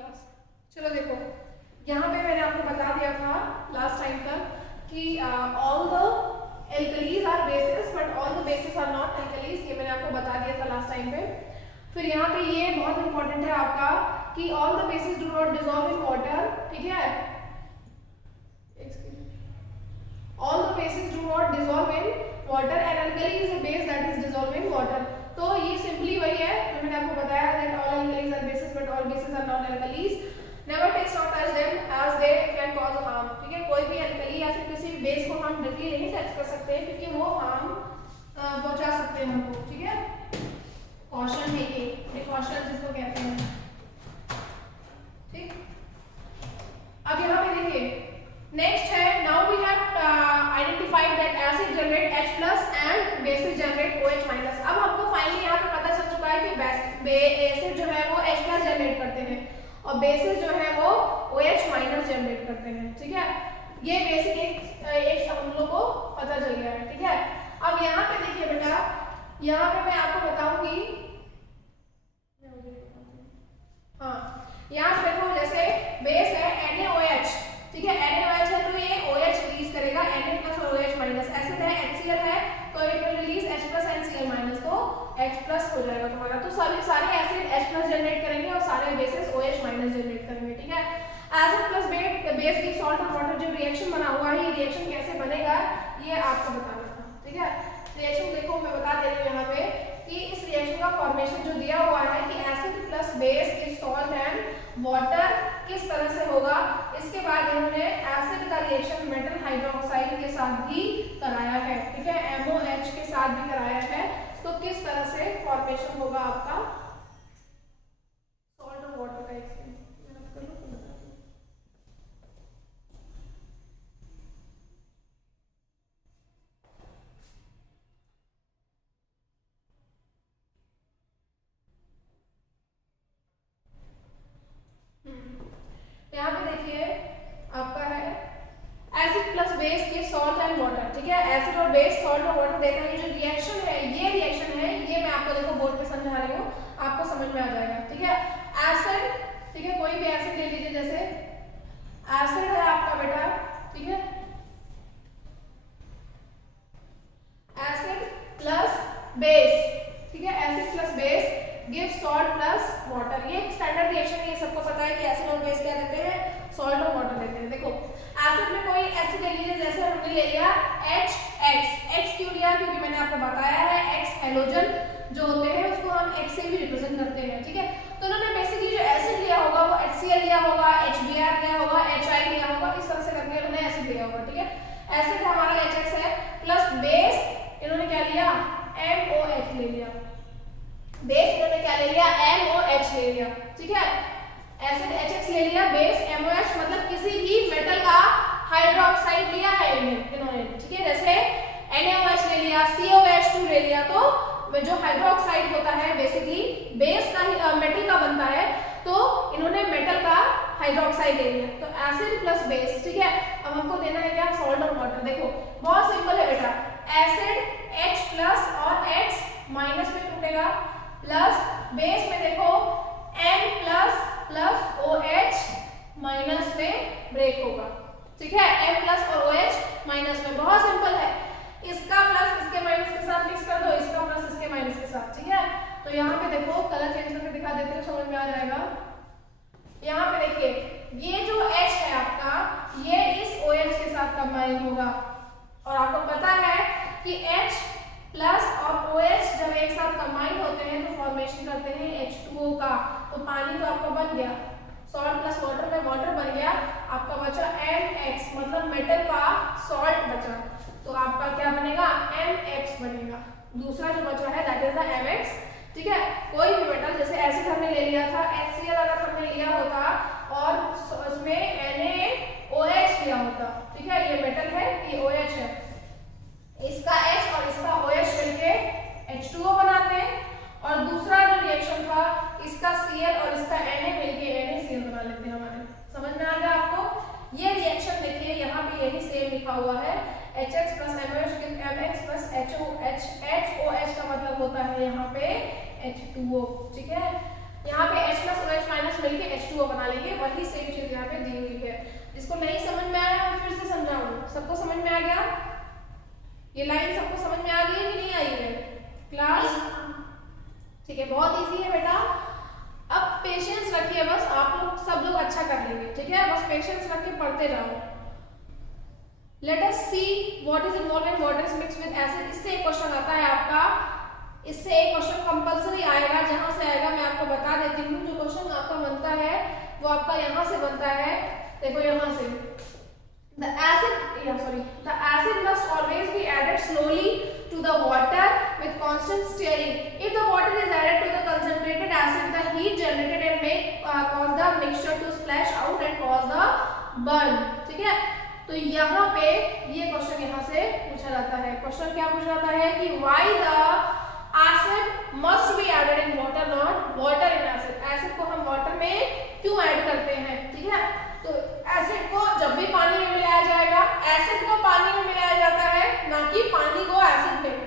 Class. चलो देखो, यहाँ पे मैंने आपको बता दिया था लास्ट टाइम तक कि all the alkalis are bases but all the bases are not alkalis, ये मैंने आपको बता दिया था लास्ट टाइम पे। फिर यहाँ पे ये बहुत इंपॉर्टेंट है आपका कि all the bases do not dissolve in water, ठीक है, all the bases do not dissolve in water and alkali is a base that is dissolve in water. तो ये सिंपली वही है जो मैंने आपको बताया that all alkalis are bases but all bases are not alkalis. Never taste और touch them as they can cause harm, ठीक है, कोई भी अल्कली या फिर किसी बेस को हम डायरेक्टली नहीं टच कर सकते हैं क्योंकि वो हार्म पहुंचा सकते हैं हमको, ठीक है। कॉशन है ये, प्रिकॉशन जिसको कहते हैं, ठीक। अब यहाँ पे देखिए नेक्स्ट है, now we have identified that acid generate H+ and bases generate OH-। अब हमको फाइनली यहाँ पे पता चल चुका है कि एसिड जो है वो H+ जनरेट करते हैं और बेसिस जो है वो OH- जनरेट करते हैं, ठीक है। ये बेसिक एक हम लोग को पता चल गया है, ठीक है। अब यहाँ पे देखिए बेटा, यहाँ पे मैं आपको बताऊंगी, हाँ यहाँ पे देखो जैसे बेस है NaOH, ठीक है, NaOH है तो ये OH रिलीज करेगा, Na+ और OH-। एसिड है HCl है तो it will release H+ and Cl-, तो H+ हो जाएगा तुम्हारा। तो सभी सारे एसिड H+ जनरेट करेंगे और सारे बेसिस OH- जनरेट करेंगे, ठीक है। एसिड प्लस बेस की सॉल्ट और वाटर जो रिएक्शन बना हुआ है, ये रिएक्शन कैसे बनेगा ये आपको बताना था, ठीक है। रिएक्शन देखो मैं बता दे रही हूँ यहाँ पे कि इस रिएक्शन का फॉर्मेशन जो दिया हुआ है कि एसिड प्लस बेस की सॉल्ट एंड वाटर किस तरह से होगा। इसके बाद इन्होंने एसिड का रिएक्शन मेटल हाइड्रोक्साइड के साथ भी कराया है, ठीक है, MOH के साथ भी कराया है। तो किस तरह से फॉर्मेशन होगा आपका सॉल्ट और वाटर का एक्सचेंज, यहाँ पे देखिए आपका है एसिड प्लस बेस के सॉल्ट एंड वाटर, ठीक है। एसिड और बेस सॉल्ट और वाटर देता है, ये जो रिएक्शन है ये मैं आपको देखो बोर्ड पे समझा रही हूँ, आपको समझ में आ जाएगा, ठीक है। एसिड, ठीक है, कोई भी एसिड ले लीजिए, जैसे एसिड है आपका बेटा, ठीक है, एसिड प्लस बेस, ठीक है, acid plus base give salt plus water. ये स्टैंडर्ड रिएक्शन है, ये सबको पता है कि एसिड और बेस क्या देते हैं, सॉल्ट और वाटर देते हैं। देखो एसिड में कोई एसिड ले लीजिए, जैसे हमने ले लिया X क्यों लिया, क्योंकि मैंने आपको बताया है X हैलोजन जो होते हैं उसको हम X से भी रिप्रेजेंट करते हैं, ठीक है। तो उन्होंने बेसिकली जो एसिड लिया होगा वो HCl लिया होगा, HBr लिया होगा, HI लिया होगा, इस तरह से करके उन्होंने एसिड लिया होगा, ठीक है। एसिड हमारा HX है प्लस बेस इन्होंने क्या लिया, MOH ले लिया, बेस इन्होंने क्या ले लिया, MOH ले लिया, ठीक है। एसिड HX ले लिया, बेस MOH, मतलब किसी भी मेटल का हाइड्रोक्साइड लिया है इन्होंने, ठीक है। जैसे NaOH ले लिया, COH2 ले लिया, तो जो हाइड्रोक्साइड होता है बेसिकली बेस का ही मेटल का बनता है, तो इन्होंने मेटल का हाइड्रोक्साइड ले लिया। तो एसिड प्लस बेस, ठीक है। अब हमको देना है क्या, सॉल्ट और वाटर। देखो बहुत सिंपल है बेटा, एसिड H+ और X- में टूटेगा, प्लस बेस में देखो M+ प्लस OH- में ब्रेक होगा, ठीक है, M+ और OH- में। बहुत सिंपल है, इसका प्लस इसके माइनस के साथ मिक्स कर दो, इसका प्लस इसके माइनस के साथ, ठीक है। तो यहाँ पे देखो कलर चेंज करके दिखा देते हैं, समझ में आ जाएगा। यहाँ पे देखिए ये जो H है आपका, ये इस OH के साथ कंबाइन होगा, और आपको पता है कि H+ और OH जब एक साथ कंबाइन होते हैं तो फॉर्मेशन करते हैं H2O का। तो पानी तो आपका बन गया, सॉल्ट प्लस वाटर में वाटर बन गया, आपका बचा MX, मतलब मेटल का सॉल्ट बचा, तो आपका क्या बनेगा, MX बनेगा। दूसरा जो बचा है दैट इज द MX, ठीक है। कोई भी मेटल, जैसे एसिड हमने ले लिया था, HCl अगर हमने लिया होता और उसमें NaOH लिया होता, ठीक है, ये मेटल है, ये OH है, इसका H और इसका OH मिलके H2O बनाते हैं, और दूसरा जो रिएक्शन था इसका Cl और इसका Na मिलके NaCl बना लेते हैं हमारे। समझ में आ गया आपको। ये रिएक्शन देखिए यहाँ पे यही सेम लिखा हुआ है, HX plus MOH MX plus HOH का मतलब होता है यहाँ पे H2O, ठीक है। यहाँ पे H+ OH- मिलके H2O बना लेंगे। वही सेम चीज यहाँ पे दी हुई है। जिसको नहीं समझ में आया मैं फिर से समझाऊं। सबको समझ में आ गया? ये लाइन सबको समझ में आ गई है कि नहीं आई है क्लास? ठीक है, बहुत इजी है बेटा। अब पेशेंस रखिए, बस आप लोग सब लोग अच्छा कर लेंगे, ठीक है? बस पेशेंस रख के पढ़ते जाओ। Let us see what is involve in water is mix with acid. इससे एक क्वेश्चन आता है आपका, इससे एक क्वेश्चन कंपलसरी आएगा। जहां से आएगा मैं आपको बता देती हूँ। जो क्वेश्चन आपका बनता है वो आपका यहाँ से बनता है, देखो यहाँ से। The acid must always be added slowly to the water with constant stirring. If the water is added to the concentrated acid, the heat generated may cause the mixture to splash out and cause the burn. ठीक है, तो यहाँ पे ये question यहाँ से पूछा जाता है। क्वेश्चन क्या पूछा जाता है कि why the acid must be added in water, not water in acid. Acid को हम वाटर में क्यों ऐड करते हैं? ठीक है, तो एसिड को जब भी पानी में मिलाया जाएगा, एसिड को पानी में मिलाया जाता है, ना कि पानी को एसिड में।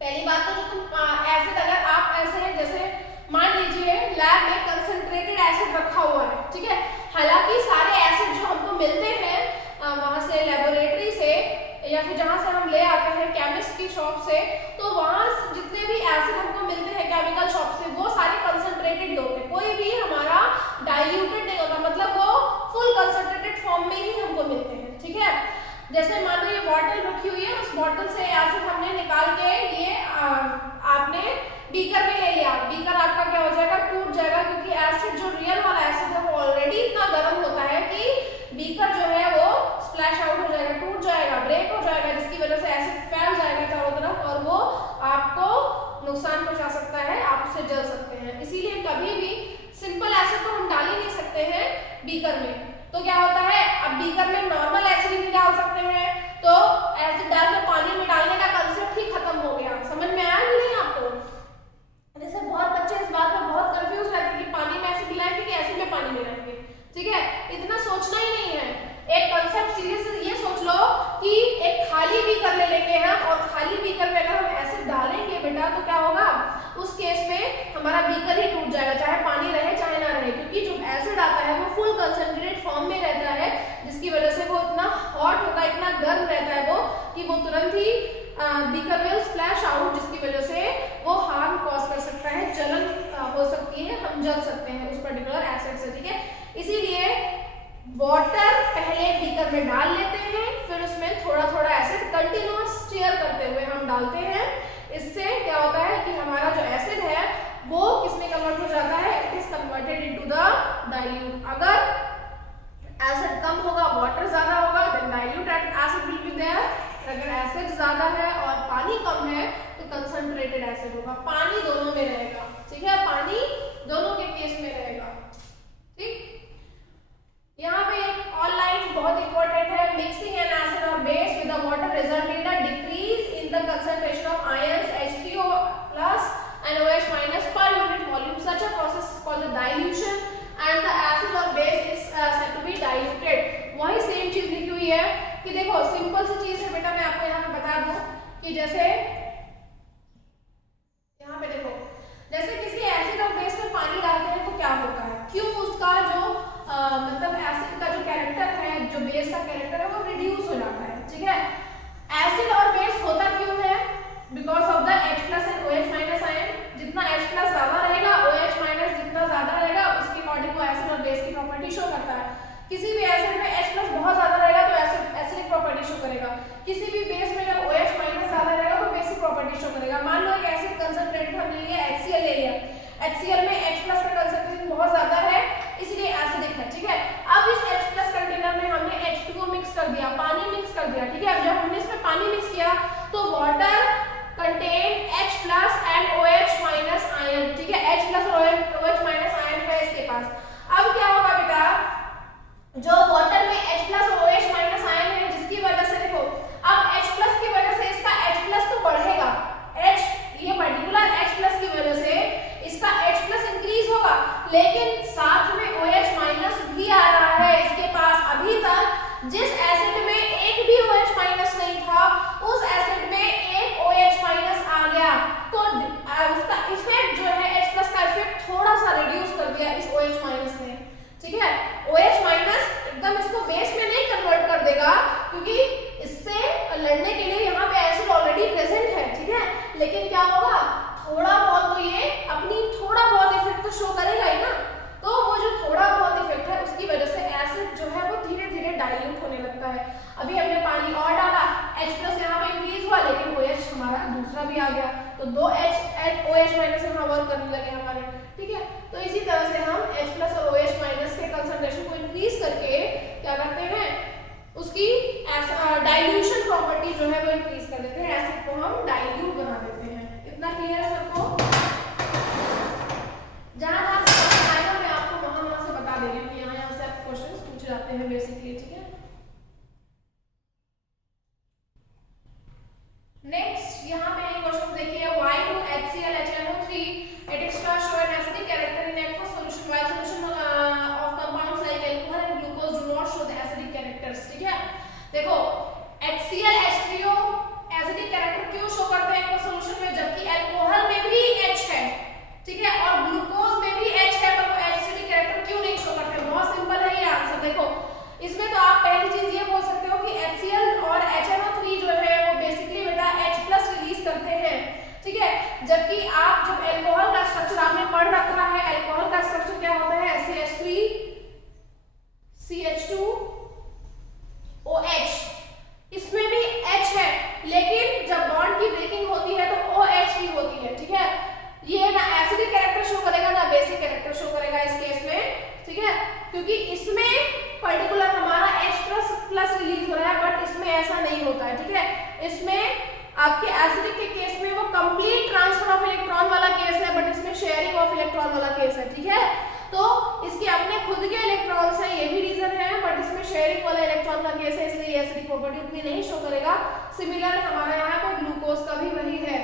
पहली बात तो जो तुम एसिड, अगर आप ऐसे जैसे मान लीजिए लैब में कंसंट्रेटेड एसिड रखा हुआ है, ठीक है, हालांकि सारे एसिड जो हमको मिलते हैं वहां से लेबोरेटरी से या फिर जहां से हम ले आते हैं केमिस्ट की शॉप से, तो वहां जितने भी एसिड हमको मिलते हैं केमिकल शॉप से वो सारे कंसंट्रेटेड ही होते हैं। कोई भी हमारा डाइल्यूटेड नहीं होता, मतलब वो फुल कंसंट्रेटेड फॉर्म में ही हमको मिलते हैं। ठीक है, जैसे मान लो ये बॉटल रखी हुई है, उस बॉटल से एसिड हमने निकाल के ये आपने बीकर में ले लिया। बीकर आपका क्या हो जाएगा? टूट जाएगा, क्योंकि एसिड जो रियल वाला एसिड है वो ऑलरेडी इतना गर्म होता है कि बीकर जो है वो स्प्लैश आउट हो जाएगा, टूट जाएगा, ब्रेक हो जाएगा, जिसकी वजह से एसिड फैल जाएगा चारों तरफ और वो आपको नुकसान पहुंचा सकता है, आप उससे जल सकते हैं। इसीलिए कभी भी सिंपल एसिड तो हम डाल ही नहीं सकते हैं बीकर में। तो क्या होता है, अब बीकर में नॉर्मल एसिड भी डाल सकते हैं, तो एसिड डालकर पानी में डालने का कंसेप्ट ही खत्म हो गया। समझ में आया कि नहीं आपको? जैसे बहुत बच्चे इस बात में बहुत कंफ्यूज रहते हैं कि पानी में एसिड मिलाएंगे कि एसिड में पानी मिलाएंगे। ठीक है, इतना सोचना ही नहीं है। एक कंसेप्ट सीरियस ये सोच लो कि एक खाली बीकर ले लेंगे हम, और खाली बीकर में अगर हम एसिड डालेंगे बेटा तो क्या होगा, उस केस में हमारा बीकर ही टूट जाएगा, चाहे पानी रहे चाहे ना रहे, क्योंकि जो एसिड आता है वो फुल कंसंट्रेटेड फॉर्म में रहता है, जिसकी वजह से वो इतना हॉट होता है, इतना गर्म रहता है वो कि वो तुरंत ही बीकर में स्प्लैश आउट, जिसकी वजह से वो हार्म कॉज कर सकता है, जलन हो सकती है, हम जल सकते हैं उस पर्टिकुलर एसिड से। ठीक है, इसीलिए वाटर पहले बीकर में डाल लेते हैं, फिर उसमें थोड़ा थोड़ा एसिड कंटिन्यूअस स्टीयर करते हुए हम डालते हैं। इससे क्या होता है कि हमारा जो एसिड है वो किसमें कन्वर्ट हो जाता है? It is converted into the dilute. अगर एसिड कम होगा, वाटर ज्यादा होगा, then dilute acid will be there. अगर एसिड ज्यादा है और पानी कम है तो कंसंट्रेटेड एसिड होगा। पानी दोनों में रहेगा। ठीक है, पानी दोनों के केस में रहेगा। ठीक, यहाँ पे एक और लाइन बहुत इंपॉर्टेंट है। मिक्सिंग एन एसिड और base with the water result in the decrease in the concentration of ions H3O+ and OH- per unit volume. Such a process is called the dilution and the acid or base is said to be diluted. वही same चीज लिखी हुई है कि देखो simple सी चीज है बेटा, मैं आपको यहाँ पे बता दूं कि जैसे यहाँ पे देखो, जैसे किसी एसिड और बेस में पानी डालते हैं तो क्या होता है, क्यों उसका जो मतलब एसिड का जो कैरेक्टर है, जो बेस का कैरेक्टर है वो रिड्यूस हो जाता है। ठीक है, एसिड और बेस होता क्यों है? Because of the H+ and OH- ion. जितना H+ ज्यादा रहेगा, OH- जितना ज्यादा रहेगा, उसके अकॉर्डिंग वो एसिड और बेस की प्रॉपर्टी शो करता है। किसी भी एसिड में H+ बहुत ज्यादा रहेगा तो एसिडिक प्रॉपर्टी शो करेगा, किसी भी बेस में अगर OH- ज्यादा रहेगा तो बेसिक प्रॉपर्टी शो करेगा। मान लो एक एसिड कंसंट्रेटेड हमने लिया, HCl ले लिया, HCl में H+ का कंसंट्रेशन बहुत ज्यादा है, इसलिए एसिडिक है। ठीक है, अब इस H+ कंटेनर में हमने H2O मिक्स कर दिया, पानी मिक्स कर दिया। ठीक है, अब जब हमने इसमें पानी मिक्स किया तो water contain H+ and OH- ion. ठीक है, H+ और OH- आयन है इसके पास। अब क्या होगा बेटा, जो वाटर में H+ और OH- आयन है, जिसकी वजह से देखो अब H+ की वजह से इसका H+ तो बढ़ेगा, ये पर्टिकुलर H+ की वजह से इसका H+ इंक्रीज होगा, लेकिन साथ में OH- भी आ रहा है इसके पास। अभी तक जिस एसिड में एक भी OH- नहीं था, उस एसिड में एक OH- आ गया, तो उसका इफेक्ट जो है H+ का इफेक्ट थोड़ा सा रिड्यूस कर दिया इस OH- जो है वो इंक्रीज कर देते हैं, एसिड को हम डाइल्यूट बना देते हैं। इतना क्लियर है सबको? जहां जहां समझ आएगा मैं आपको वहां से बता दे रही हूँ कि यहाँ से आप क्वेश्चंस पूछे जाते हैं बेसिकली, ठीक है। नेक्स्ट यहाँ पे क्वेश्चन देखिए, why do HCl HNO3 et extra show an acidic character in aqueous solution while solution of compounds like alcohol and glucose do not show the acidic characters, ठीक है। देखो HCl H3O एसिडिक कैरेक्टर क्यों show करते हैं aqueous solution में, जबकि alcohol में भी H है, ठीक है, और ग्लूकोज में भी H है, पर वो एसिडिक कैरेक्टर क्यों नहीं शो करते? बहुत सिंपल है ये आंसर। देखो इसमें तो आप पहली चीज ये बोल सकते हो कि HCl और HNO3 जो है वो बेसिकली बेटा H+ रिलीज करते हैं, ठीक है, जबकि आप जब अल्कोहल का स्ट्रक्चर आपने पढ़ रखा है, अल्कोहल का स्ट्रक्चर क्या होता है? CH3 CH2 OH, इसमें भी H है, लेकिन जब बॉन्ड की ब्रेकिंग होती है तो OH भी होती है, ठीक है। ये ना एसिडिक कैरेक्टर शो करेगा ना बेसिक कैरेक्टर शो करेगा इस केस में, ठीक है, क्योंकि इसमें पर्टिकुलर हमारा H++ रिलीज हो रहा है, बट इसमें ऐसा नहीं होता है, ठीक है। इसमें आपके एसिडिक के केस में वो कंप्लीट ट्रांसफर ऑफ इलेक्ट्रॉन वाला केस है, बट इसमें शेयरिंग ऑफ इलेक्ट्रॉन वाला केस है, ठीक है। तो इसके अपने खुद के इलेक्ट्रॉन्स हैं, ये भी रीजन है, बट इसमें शेयरिंग वाला इलेक्ट्रॉन का केस है, इसलिए एसिडिक प्रॉपर्टी उतनी नहीं शो करेगा। सिमिलर हमारा यहाँ पर ग्लूकोज का भी वही है,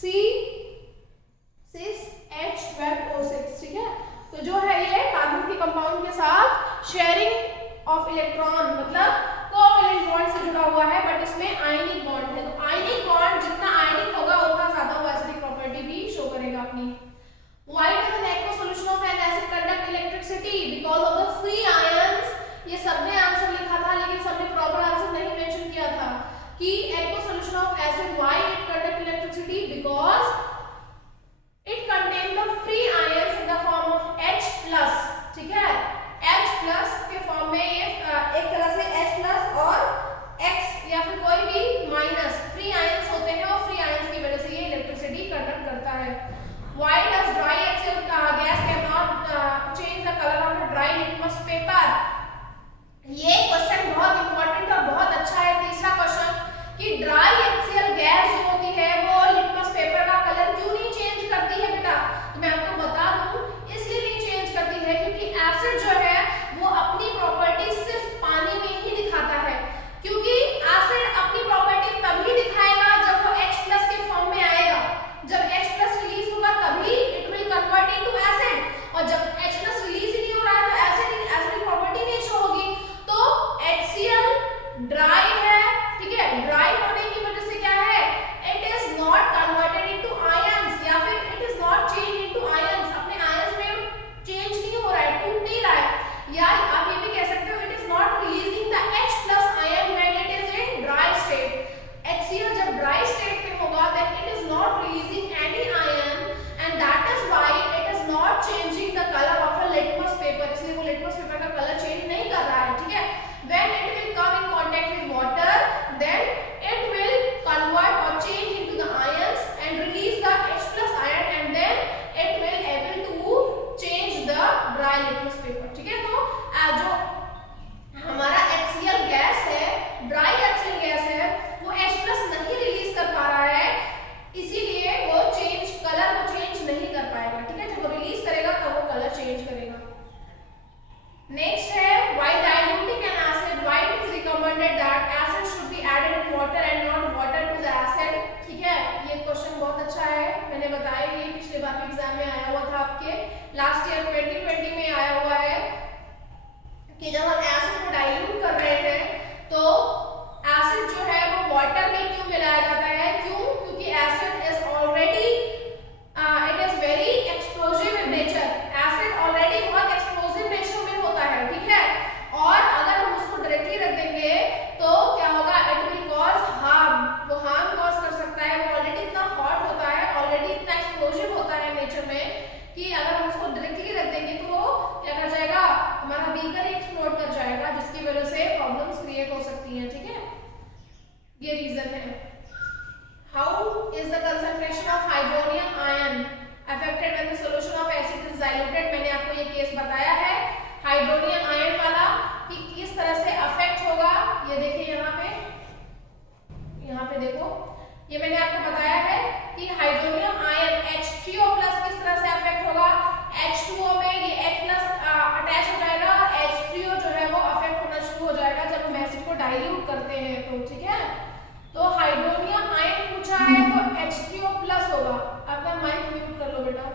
C6H12O6, ठीक है। तो जो है ये कार्बन के कंपाउंड के साथ शेयरिंग ऑफ इलेक्ट्रॉन मतलब कोवैलेंट बॉन्ड से जुड़ा हुआ है, बट इसमें आयनिक बॉन्ड है। तो आयनिक बॉन्ड जितना आयनिक होगा उतना ज्यादा वो एसिडिक प्रॉपर्टी भी शो करेगा अपनी। Why does an aqueous solution of an acid conduct electricity? Because of the free ions। ये सबने आंसर लिखा था, लेकिन सबने प्रॉपर आंसर नहीं मेंशन किया था कि aqueous solution of acid why it conduct electricity? Because it contain the free ions in the form of H+, ठीक है। H+ के फॉर्म में ये एक तरह से H+ और X या फिर कोई भी माइनस फ्री आयंस होते हैं, और फ्री आयंस की वजह से ये इलेक्ट्रिसिटी कंडक्ट करता है। Why does dry HCl gas cannot change the color of a dry litmus paper? ये क्वेश्चन बहुत इंपॉर्टेंट और बहुत अच्छा है। तीसरा क्वेश्चन कि ड्राई HCl गैस जो होती है वो लिटमस पेपर का कलर क्यों नहीं चेंज करती है बेटा? तो मैं आपको बता दूं, इसलिए नहीं चेंज करती है क्योंकि एसिड जो है वो अपनी प्रॉपर्टी सिर्फ पानी में ही दिखाता है, क्योंकि एसिड अपनी प्रॉपर्टी तभी दिखाएगा जब वो H+ के फॉर्म में आएगा। जब H+ रिलीज होगा तभी it will convert into acid, और जब H+ रिलीज ही नहीं हो रहा है तो एसिड प्रॉपर्टी नहीं शो होगी। तो HCl ड्राई है, ठीक है, ड्राई होने की वजह से क्या है, it is not converted into ions, या फिर it is not change into ions, अपने आयंस में चेंज नहीं हो रहा है, टूट नहीं रहा है, या आप ये भी कह सकते हो it is not releasing the H+ ion when it is in dry state. HCl जब ड्राई स्टेट में होगा then it is not releasing any ion, and that is why it is not changing the colour of a litmus paper, इसलिए वो litmus paper का colour change नहीं कर रहा है, ठीक है। When it will come in contact with water, then it will convert or change into the ions and release the H+ ion, and then it will able to change the dry litmus paper, ठीक है। तो जो हमारा HCl gas है, dry HCl gas है, वो H+ नहीं release कर पा रहा है, इसीलिए वो कलर को चेंज नहीं कर पाएगा, ठीक है। जब वो रिलीज करेगा तब वो कलर चेंज करेगा। नेक्स्ट है while diluting an acid, why it is recommended that acid should be added in water and not water to the acid, ठीक है। ये क्वेश्चन बहुत अच्छा है, मैंने बताया ये पिछले बार के एग्जाम में आया हुआ था, आपके लास्ट ईयर 2020 में आया हुआ है कि जब हम एसिड को डाइल्यूट कर रहे हैं तो एसिड जो है वो वाटर में क्यों मिलाया जाता है? क्यों? क्योंकि acid is already it is very explosive in nature, acid already बहुत एक्सप्लोसिव नेचर में होता है, ठीक है, और अगर हम उसको डायरेक्टली रख देंगे तो क्या होगा, इट विल कॉज हार्म, वो हार्म कॉज कर सकता है। वो ऑलरेडी इतना हॉट होता है, ऑलरेडी इतना एक्सप्लोसिव होता है नेचर में कि अगर हम उसको डायरेक्टली रख देंगे तो वो क्या कर जाएगा, हमारा बीकर ही एक्सप्लोड कर जाएगा, जिसकी वजह से प्रॉब्लम्स क्रिएट हो सकती हैं, ठीक है। ये रीजन है। How is the concentration of hydronium ion affected when the solution of acid is diluted? मैंने आपको ये केस बताया है हाइड्रोनियम आयन वाला कि किस तरह से अफेक्ट होगा। ये देखिए यहाँ पे पे देखो, ये मैंने आपको बताया है कि हाइड्रोनियम आयन H3O प्लस किस तरह से अफेक्ट होगा, H2O में ये H प्लस अटैच हो जाएगा और H3O जो है वो अफेक्ट होना शुरू हो जाएगा जब हम एसिड को डाइल्यूट करते हैं तो, ठीक है। तो हाइड्रोनियम आयन पूछा है तो H3O प्लस होगा। आपका माइक म्यूट कर लो बेटा।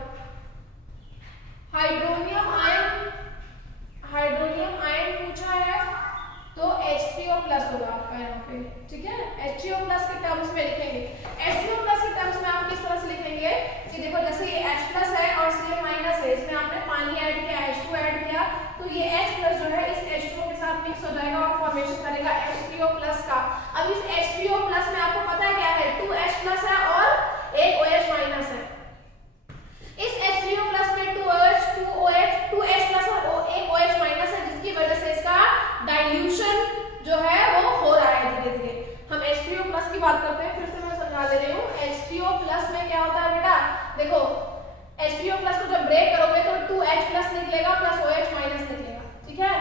हाइड्रोनियम आयन पूछा है तो H3O प्लस होगा आपका यहाँ पे, ठीक है। H3O प्लस के टर्म्स में लिखेंगे। H3O प्लस के टर्म्स में आप किस तरह से लिखेंगे कि देखो जैसे ये H प्लस है और Cl माइनस है, इसमें आपने पानी ऐड किया, H2 ऐड किया, तो ये H प्लस जो है इस H2O के साथ मिक्स हो जाएगा और फॉर्मेशन करेगा H3O प्लस का। अब इस H3O प्लस में आपको पता है क्या है, 2H प्लस है और एक OH माइनस है। इस H3O प्लस में 2H प्लस और एक OH माइनस है, जिसकी वजह से इसका डाइल्यूशन जो है वो हो रहा है धीरे धीरे। हम H3O प्लस की बात करते हैं, फिर से मैं समझा दे रही हूँ। H3O प्लस में क्या होता है बेटा, देखो H3O प्लस को जब ब्रेक करोगे तो 2H प्लस निकलेगा प्लस OH माइनस निकलेगा, ठीक है।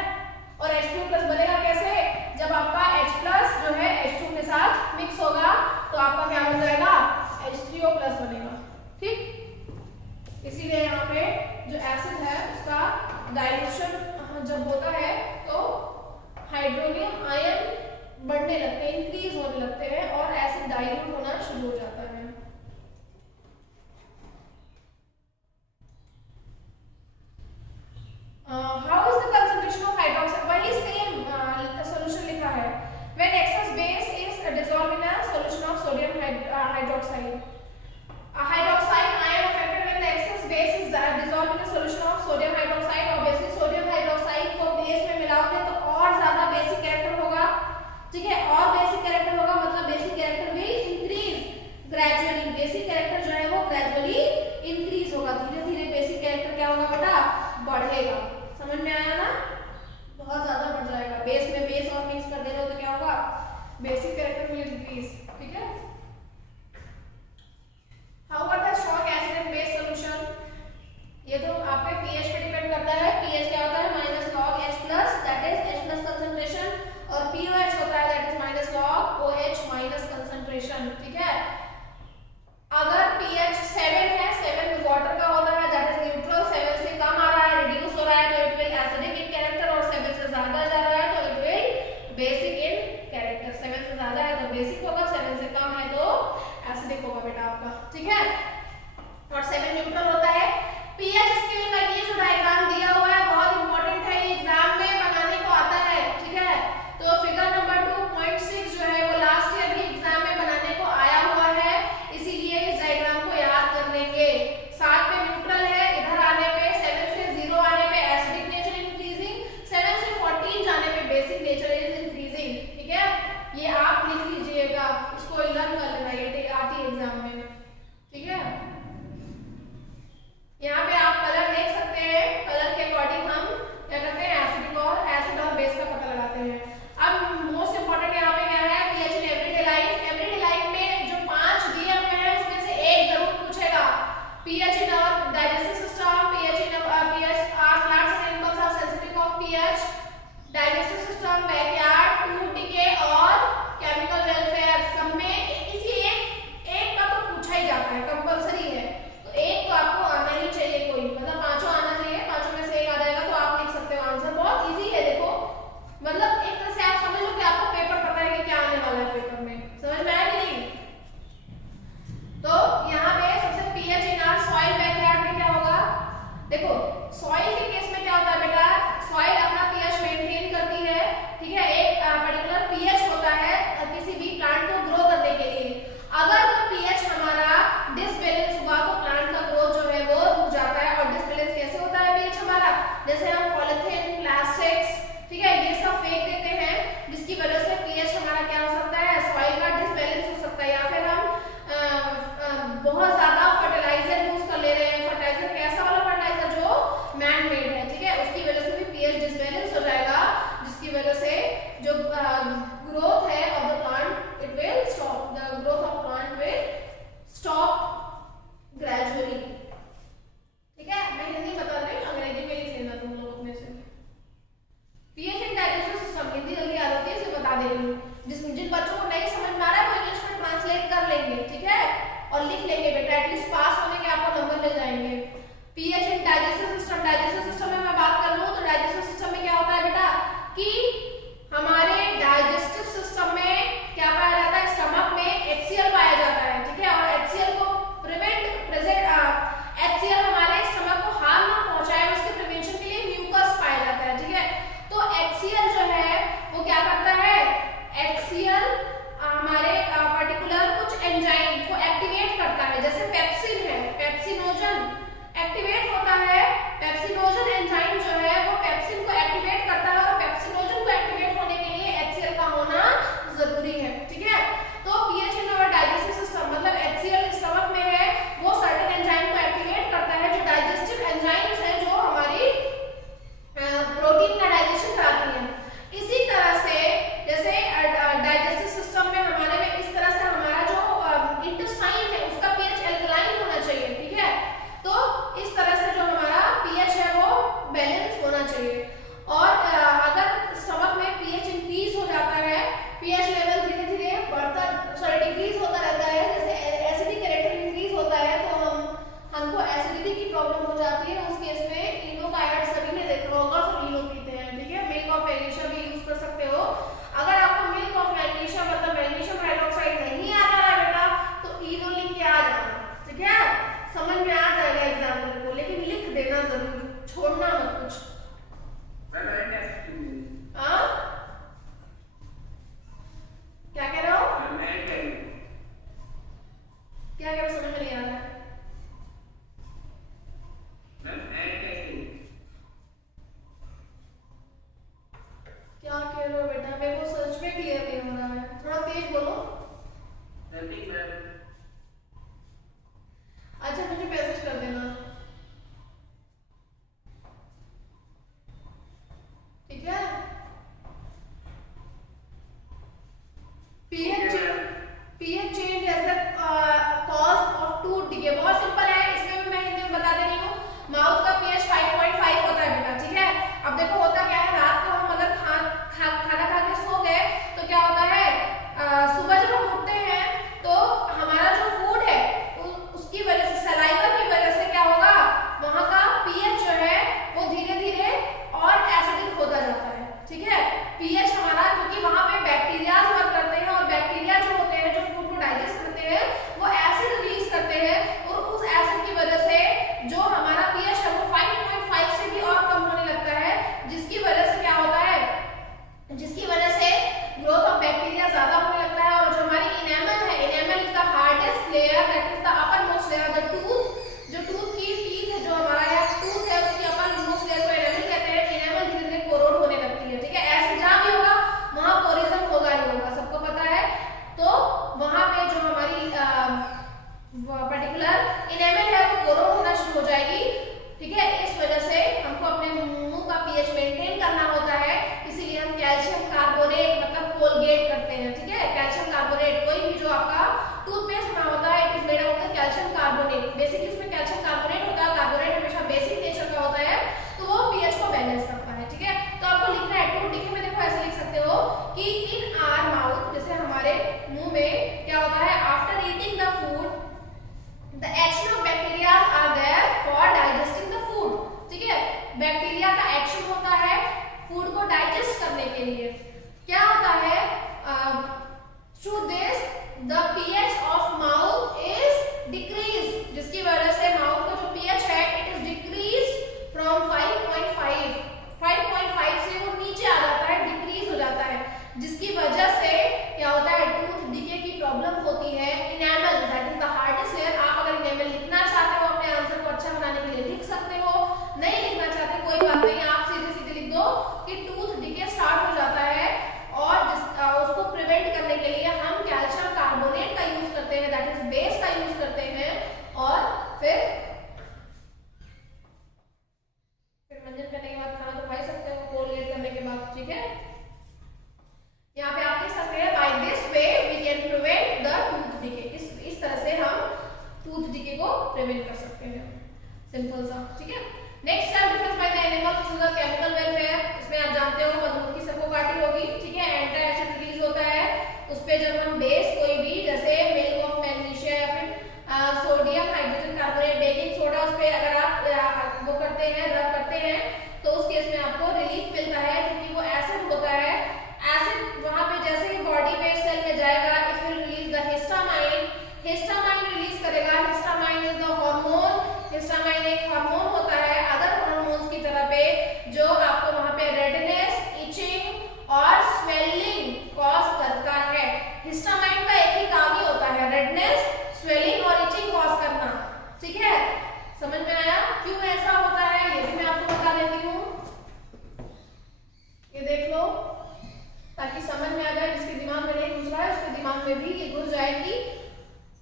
और H2O प्लस बनेगा कैसे, जब आपका H प्लस जो है H2 के साथ मिक्स होगा तो आपका क्या बन जाएगा, H3O प्लस बनेगा, ठीक। इसीलिए यहाँ पे जो एसिड है उसका डाइल्यूशन जब होता है तो हाइड्रोनियम आयन बढ़ने लगते हैं, इंक्रीज होने लगते हैं और एसिड डाइल्यूट होना शुरू हो जाता है। How is the concentration of hydroxide, वही सेम सॉल्यूशन लिखा है। When excess base is dissolved in a solution of sodium hydroxide, hydroxide ion affected when the excess base is dissolved in a solution of sodium hydroxide. Obviously sodium hydroxide को base में मिलाओगे तो और ज्यादा basic character होगा, ठीक है। और बेसिक कैरेक्टर होगा मतलब basic character will increase gradually, basic character जो है वो ग्रेजुअली इंक्रीज होगा, धीरे धीरे बेसिक कैरेक्टर क्या होगा बेटा, बढ़ेगा। समझ में आया ना, बहुत ज्यादा बढ़ जाएगा। बेस में बेस और मिक्स कर दे रहे हो तो क्या होगा, बेसिक कैरेक्टर विल इंक्रीज, ठीक है। How about the strong acid and base solution, ये तो आपके pH पे डिपेंड करता है। pH क्या होता है, minus log H plus, that is H plus concentration, और POH होता है that is minus log OH minus concentration, ठीक है। अगर pH 7 है, 7 वाटर का होता है दैट इज न्यूट्रल, 7 से कम आ रहा है, रिड्यूस हो रहा है तो it will acidic in character, और 7 से ज्यादा जा रहा है तो it will basic in character. 7 से ज्यादा है तो बेसिक होगा, 7 से कम है तो एसिडिक होगा बेटा आपका, ठीक है। और 7 न्यूट्रल होता है। pH स्केल का ये जो डायग्राम दिया हुआ है बहुत इंपॉर्टेंट है, ये एग्जाम में बनाने को आता है, ठीक है। तो फिगर नंबर 2.6 जो है वो लास्ट ईयर भी एग्जाम में बनाने को आया हुआ है, इसीलिए इस डायग्राम को याद कर लेंगे। 7 पे न्यूट्रल है, इधर आने पे 7 से 0 आने पे एसिडिक नेचर इंक्रीजिंग, 7 से 14 जाने पे बेसिक नेचर इज इंक्रीजिंग, ठीक है। ये आप लिख लीजिएगा, इसको लर्न कर लेना, ये आती है एग्जाम में, ठीक है। यहाँ पे आप कलर देख सकते हैं, कलर के अकॉर्डिंग हम क्या करते हैं, एसिड और बेस का पता लगाते हैं। अब मोस्ट इंपोर्टेंट यहाँ पे क्या है, pH in everyday life. Everyday life में जो 5 दिए हुए हैं उसमें से एक जरूर पूछेगा। pH in our digestive system, pH our plants and animals are sensitive of pH, digestive system, backyard, tooth decay और केमिकल वेलफेयर, सब में किसी एक का तो पूछा ही जाता है, कंपलसरी है। एक तो आपको आना ही चाहिए, कोई मतलब पांचों आना चाहिए, पांचों में से एक आ जाएगा तो आप लिख सकते हो आंसर। बहुत इजी है, देखो मतलब एक तरह से आप समझ लो कि आपको पेपर पता है कि क्या आने वाला है पेपर में, समझ में आया कि नहीं। तो यहाँ पे सबसे pH in our soil backyard में क्या होगा, देखो सॉइल के केस में क्या होता है बेटा, सॉइल अपना pH मेंटेन करती है, ठीक है। एक पर्टिकुलर pH होता है किसी भी प्लांट को ग्रो करने के लिए। अगर वो pH हमारा डिसबैलेंस हुआ तो प्लांट का ग्रोथ जो है वो रुक जाता है। और डिसबैलेंस कैसे होता है pH हमारा, जैसे हम पॉलिथीन, प्लास्टिक्स, ठीक है, ये सब फेंक देते हैं, जिसकी वजह से pH हमारा क्या हो सकता है, सॉइल का डिसबैलेंस हो सकता है। या फिर हम बहुत ज्यादा फर्टिलाइजर यूज कर ले रहे हैं, फर्टिलाइजर कैसा वाला फर्टिलाइजर जो मैन मेड है, ठीक है, उसकी वजह से भी pH डिसबैलेंस हो जाएगा, जिसकी वजह से जो ग्रोथ है of the plant it will stop, the growth of plant will stop gradually, ठीक है। मैं हिंदी बता रही हूँ, अंग्रेजी में लिख लेना तुम लोग अपने से। pH इन डाइजेस्टिव सिस्टम, हिंदी जल्दी आ जाती है, इसे बता दे रही हूँ। बैक्टीरिया का एक्शन होता है फूड को डाइजेस्ट करने के लिए। क्या होता है, through this the pH of mouth is decrease, जिसकी वजह से माउथ का जो पीएच है इट इज डिक्रीज फ्रॉम 5.5 से वो नीचे आ जाता है, डिक्रीज हो जाता है, जिसकी वजह से क्या होता है, टूथ डिके की प्रॉब्लम होती है। Enamel that is the hardest layer, आप अगर इनेमल लिखना चाहते हो अपने आंसर को अच्छा बनाने के लिए लिख सकते हो, नहीं लिखना चाहते कोई बात नहीं, आप सीधे सीधे लिख दो कि टूथ डिके स्टार्ट हो जाता है और उसको प्रिवेंट करने के लिए हम कैल्शियम कार्बोनेट का यूज करते हैं, दैट इज बेस का यूज करते हैं, और फिर मंजन करने के बाद खाना तो खा ही सकते हो कोलगेट करने के बाद, ठीक है। यहाँ पे आप देख सकते हैं by this way we can prevent the tooth decay, इस तरह से हम टूथ डिके को प्रिवेंट कर सकते हैं, सिंपल सा, ठीक है। Next self defence by the animal through the chemical welfare, इसमें आप जानते हो मधुमक्खी सबको काटी होगी, ठीक है, एंटी एसिड रिलीज होता है उस पे जब हम बेस कोई भी जैसे मिल्क ऑफ मैग्नीशिया या फिर sodium hydrogen carbonate baking soda उस पे अगर आप वो करते हैं, रब करते हैं, तो उस केस में आपको रिलीफ मिलता है क्योंकि वो एसिड होता है। एसिड वहां पे जैसे ही बॉडी पे सेल में जाएगा it will release the histamine, histamine release करेगा, histamine is the hormone, histamine एक हार्मोन होता है अदर हार्मोन्स की तरह पे जो आपको वहां पे रेडनेस, इचिंग और स्वेलिंग कॉज करता है। हिस्टामाइन का एक ही काम ही होता है, रेडनेस, स्वेलिंग और इचिंग कॉज करना, ठीक है, समझ में आया क्यों ऐसा होता है, ये भी मैं आपको बता देती हूँ, ये देख लो ताकि समझ में आ जाए, जिसके दिमाग में नहीं घुस रहा है उसके दिमाग में भी ये घुस जाएगी।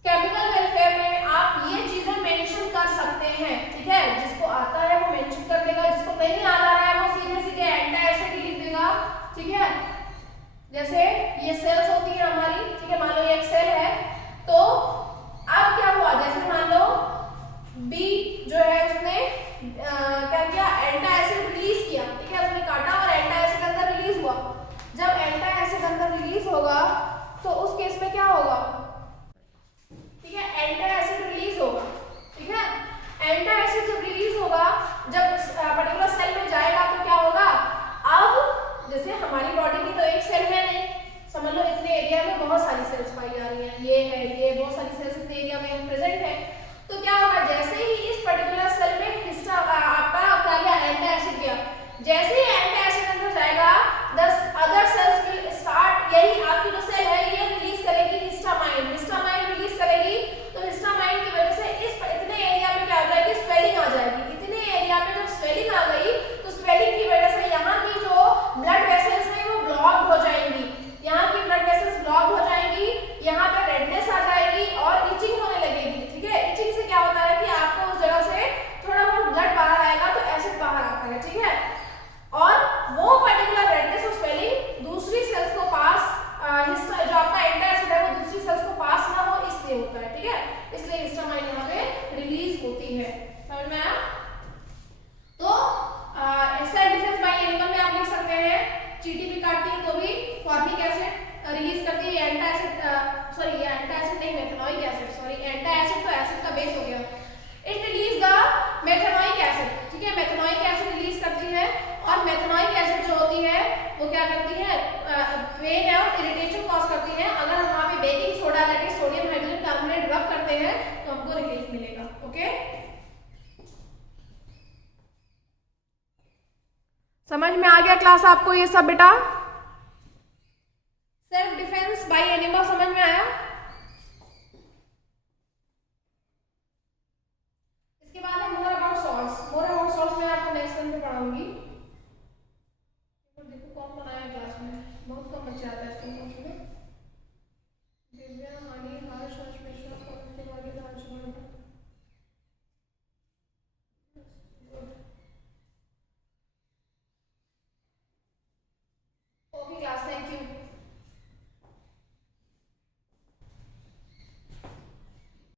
केमिकल वेलफेयर में आप ये चीजें मेंशन कर सकते हैं, ठीक है, जिसको आता है वो मेंशन कर देगा, जिसको नहीं आ रहा है वो सीधे सीधे एंटी एसिड ही लिख देगा, ठीक है। जैसे ये सेल्स होती है हमारी, ठीक है, मान लो ये एक सेल है, तो अब क्या हुआ, जैसे मान लो बी जो है उसने क्या किया, एंटी एसिड रिलीज किया, ठीक है, उसने काटा और एंटी एसिड अंदर रिलीज हुआ। जब एंटी एसिड अंदर रिलीज होगा तो उस केस में क्या होगा, ठीक है, एंटी एसिड रिलीज होगा, ठीक है, एंटी एसिड जब रिलीज होगा, जब पर्टिकुलर सेल में जाएगा तो क्या होगा, अब जैसे हमारी बॉडी की तो एक सेल है नहीं, समझ लो इतने एरिया में बहुत सारी सेल्स पाई जा रही हैं, ये है, ये बहुत सारी सेल्स इतने एरिया में प्रेजेंट है, तो क्या होगा, जैसे ही इस पर्टिकुलर सेल में हिस्सा आपका क्या एंटी एसिड गया, जैसे ही एंटी एसिड अंदर जाएगा the other sales will start, यही आपकी जो सेल है ये रिलीज करेगी हिस्टामाइन, हिस्टामाइन रिलीज करेगी, तो हिस्टामाइन की वजह से इस इतने एरिया में क्या हो जाएगी, स्वेलिंग आ जाएगी, इतने एरिया में जब स्वेलिंग आ गई तो स्वेलिंग की वजह से यहाँ की जो ब्लड वेसल्स हैं वो ब्लॉक हो जाएंगी, यहाँ की ब्लड वेसल्स ब्लॉक हो जाएंगी, यहाँ पे रेडनेस आ जाएगी और इचिंग होने लगेगी, ठीक है। इचिंग से क्या होता है कि आपको उस जगह से थोड़ा बहुत ब्लड बाहर आएगा तो एसिड बाहर आता है, ठीक है, और वो पर्टिकुलर रेडनेस और स्वेलिंग दूसरी सेल्स को पास हिस्सा जो आपका एंटी एसिड है वो दूसरी सेल्स को पास ना हो इसलिए होता है, ठीक है, इसलिए हिस्टामाइन यहाँ पे रिलीज होती है, समझ में आया। तो सेल्फ डिफेंस बाय एनिमल में आप लिख सकते हैं चींटी भी काटती है तो भी फॉर्मिक एसिड रिलीज करती है, एंटी एसिड सॉरी ये एंटी एसिड नहीं methanoic acid, sorry anti acid तो एसिड का बेस हो गया, it release the methanoic acid, ठीक है, मेथनोइक एसिड रिलीज करती है और मेथनोइक एसिड जो होती है वो क्या करती है, पेन और इरिटेशन कॉज करती है, अगर हम वहां पे baking soda that is sodium hydrogen carbonate रब करते हैं तो हमको रिलीफ मिलेगा, ओके, समझ में आ गया क्लास आपको ये सब बेटा, सेल्फ डिफेंस बाय एनिमल समझ में आया।